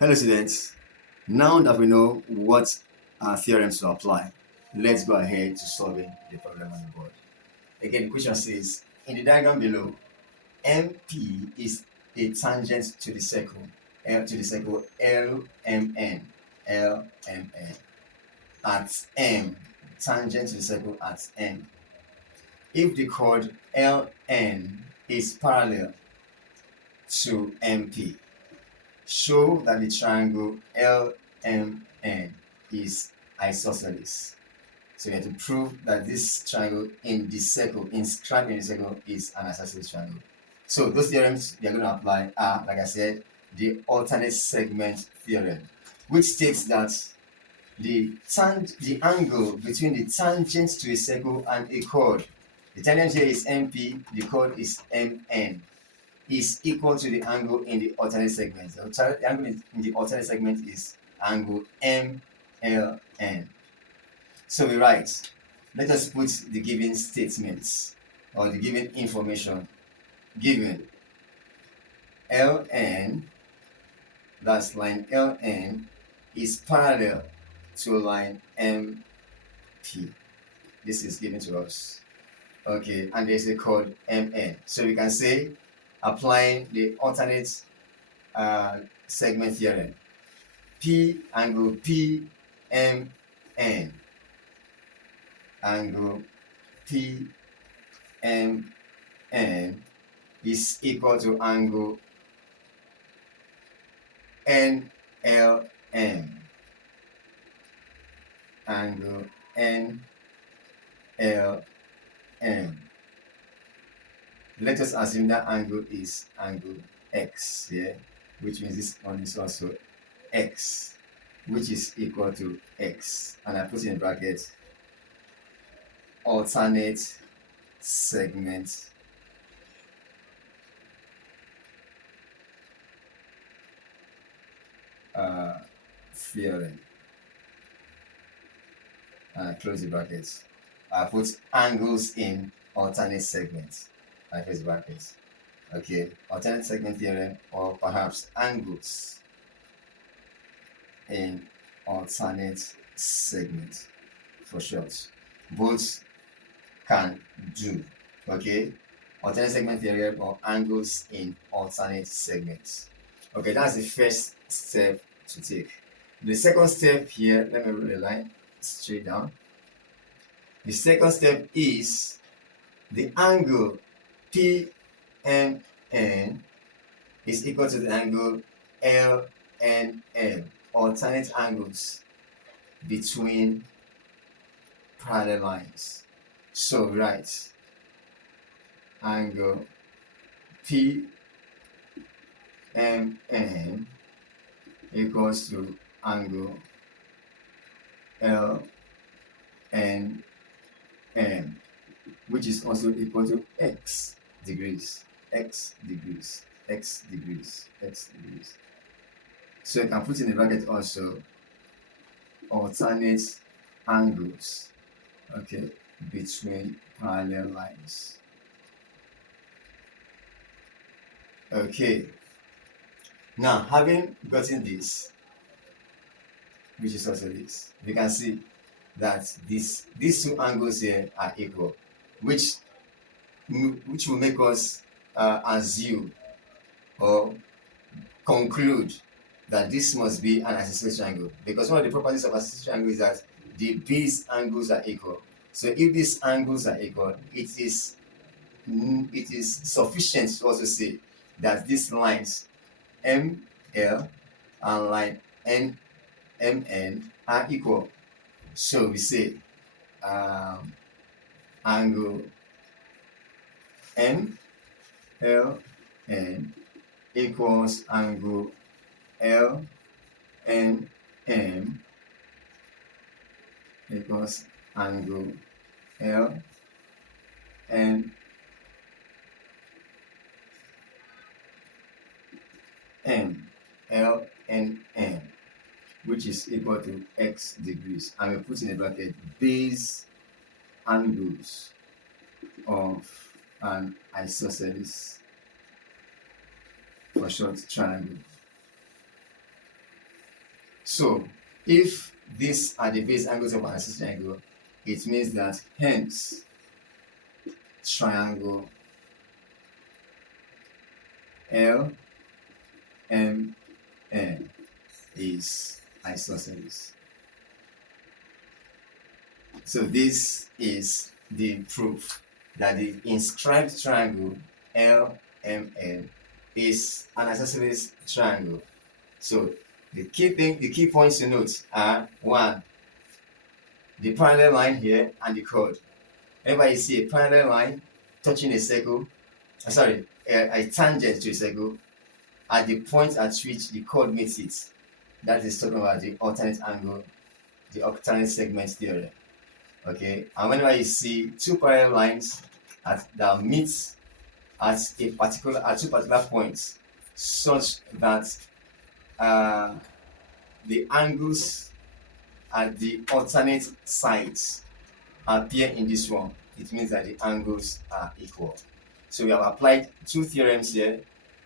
Hello students, now that we know what theorems to apply, let's go ahead to solving the problem on the board. Again, the question says, in the diagram below, MP is a tangent to the circle, LMN, at M, tangent to the circle at M. If the chord LN is parallel to MP, show that the triangle LMN is isosceles. So we have to prove that this triangle in the circle, inscribed in the circle, is an isosceles triangle. So those theorems we are going to apply are, like I said, the alternate segment theorem, which states that the angle between the tangent to a circle and a chord, the tangent here is MP, the chord is MN, is equal to the angle in the alternate segment. The angle in the alternate segment is angle MLN. So we write, let us put the given statements or the given information. Given LN, that's line LN, is parallel to line MP. This is given to us. Okay, and there's a chord MN. So we can say, applying the alternate segment theorem, P angle PMN, angle PMN is equal to angle NLM, angle NLM. Let us assume that angle is angle X here, which means this one is also X, which is equal to X. And I put in brackets alternate segment theorem. And I close the brackets. I put angles in alternate segments. I close the brackets. Okay, alternate segment theorem, or perhaps angles in alternate segment for short. Both can do. Okay, alternate segment theorem or angles in alternate segments. Okay, that's the first step to take. The second step here, let me roll a line straight down. The second step is the angle PMN is equal to the angle LNM, alternate angles between parallel lines. So write angle PMN equals to angle LNM, which is also equal to x degrees. So you can put in the bracket also alternate angles, okay, between parallel lines. Okay, now having gotten this, which is also this, we can see that these two angles here are equal, which will make us assume or conclude that this must be an isosceles triangle, because one of the properties of isosceles triangle is that the base angles are equal. So if these angles are equal, it is sufficient to also say that these lines ML and line NMN are equal. So we say angle MLN equals angle LNM equals angle LNM, which is equal to x degrees. And we put in a bracket base angles of an isosceles, for short, triangle. So if these are the base angles of an isosceles triangle, it means that hence triangle LMN is isosceles. So this is the proof that the inscribed triangle LMN is an isosceles triangle. So the key points to note are: one, the parallel line here and the chord. Whenever you see a parallel line touching a circle, a tangent to a circle, at the point at which the chord meets it, that is talking about the alternate angle, the alternate segment theorem. Okay, and whenever you see two parallel lines that meet at two particular points, such that the angles at the alternate sides appear in this one, it means that the angles are equal. So we have applied two theorems here: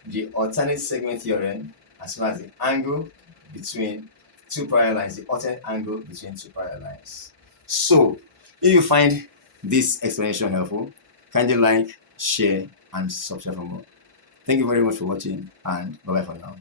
the alternate segment theorem, as well as the angle between two parallel lines, the alternate angle between two parallel lines. So if you find this explanation helpful, kindly like, share, and subscribe for more. Thank you very much for watching, and bye bye for now.